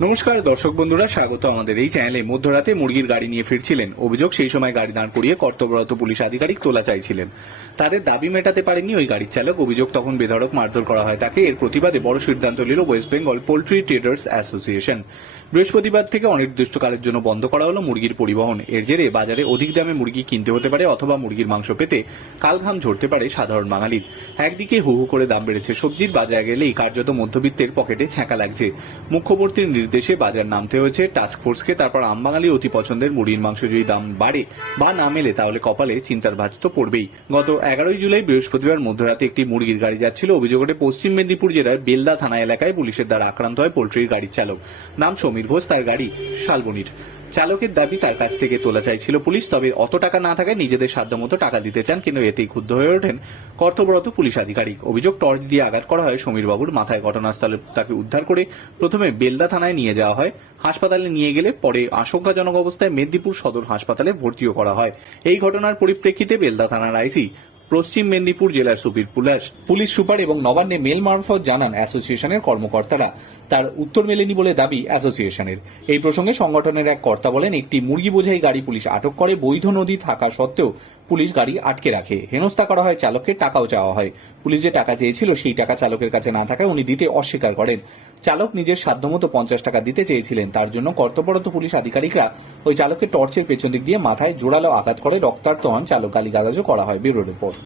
নমস্কার, দর্শক বন্ধুরা, স্বাগত আমাদের এই চ্যানেলে। মধ্যরাতে মুরগির গাড়ি নিয়ে ফিরছিলেন। অভিযোগ সেই সময় গাড়ি দাঁড় করিয়ে কর্তব্যরত পুলিশ আধিকারিক তোলা চাইছিলেন। তাদের দাবি মেটাতে পারেনি ওই গাড়ির চালক। অভিযোগ তখন বেধড়ক মারধর করা হয় তাকে। এর প্রতিবাদে বড় সিদ্ধান্ত নিল West Bengal poultry traders association বৃহস্পতিবার থেকে অনির্দিষ্টকালের জন্য বন্ধ করা হলো মুরগির পরিবহন। এর জেরে বাজারে অধিক দামে মুরগি কিনতে হতে পারে অথবা মুরগির মাংস পেতে কালঘাম ঝরতে পারে সাধারণ বাঙালির। একদিকে হু হু করে দাম বেড়েছে সবজির বাজারে গেলেই কার্যত মধ্যবিত্তের পকেটে ছ্যাঁকা লাগছে। মুখ্যমন্ত্রীর নির্দেশে বাজার নামতে হয়েছে টাস্ক ফোর্সকে, তারপর আমবাঙালি অতি পছন্দের মুরগির মাংস যদি দাম বাড়ে বা না মেলে তাহলে কপালে চিন্তার ভাজ তো পড়বেই। গত এগারোই জুলাই বৃহস্পতিবার মধ্যরাতে একটি মুরগির গাড়ি যাচ্ছিল, অভিযোগ পশ্চিম মেদিনীপুর জেলার বেলদা থানা এলাকায় পুলিশের দ্বারা আক্রান্ত হয় পোল্ট্রির গাড়ির চালক। নাম সমীর ঘোষ তার গাড়ি শালবনির। চালকের দাবি তার কাছ থেকে তোলা চাইছিল পুলিশ, তবে অত টাকা না থাকায় নিজেদের সাধ্যমতো টাকা দিতে চান, কিন্তু এতেই ক্ষুব্ধ হয়ে ওঠেন কর্তব্যরত পুলিশ আধিকারিক। অভিযোগ, টর্চ দিয়ে আঘাত করা হয় সমীরবাবুর মাথায় ঘটনাস্থলে তাকে উদ্ধার করে প্রথমে বেলদা থানায় নিয়ে যাওয়া হয়। হাসপাতালে নিয়ে গেলে পরে আশঙ্কাজনক অবস্থায় মেদিনীপুর সদর হাসপাতালে ভর্তিও করা হয়। এই ঘটনার পরিপ্রেক্ষিতে বেলদা থানার আইসি পশ্চিম মেদিনীপুর জেলার সুবীর পুলাশ। পুলিশ সুপার এবং নবান্নে মেল মারফত জানান অ্যাসোসিয়েশনের কর্মকর্তারা। তার উত্তর মেলেনি বলে দাবি অ্যাসোসিয়েশনের। এই প্রসঙ্গে সংগঠনের এক কর্তা বলেন, একটি মুরগি বোঝাই গাড়ি পুলিশ আটক করে, বৈধ নদী থাকা সত্ত্বেও পুলিশ গাড়ি আটকে রাখে। হেনস্থা করা হয় চালককে, টাকাও চাওয়া হয়। পুলিশ যে টাকা চেয়েছিল, সেই টাকা চালকের কাছে না থাকায় উনি দিতে অস্বীকার করেন। চালক নিজের সাধ্যমতো পঞ্চাশ টাকা দিতে চেয়েছিলেন। তার জন্য কর্তব্যরত পুলিশ আধিকারিকরা ওই চালকের টর্চের পেছন দিক দিয়ে মাথায় জোরালো আঘাত করে রক্তাক্ত হন। চালক গালিগালাজও করা হয়। Bureau report.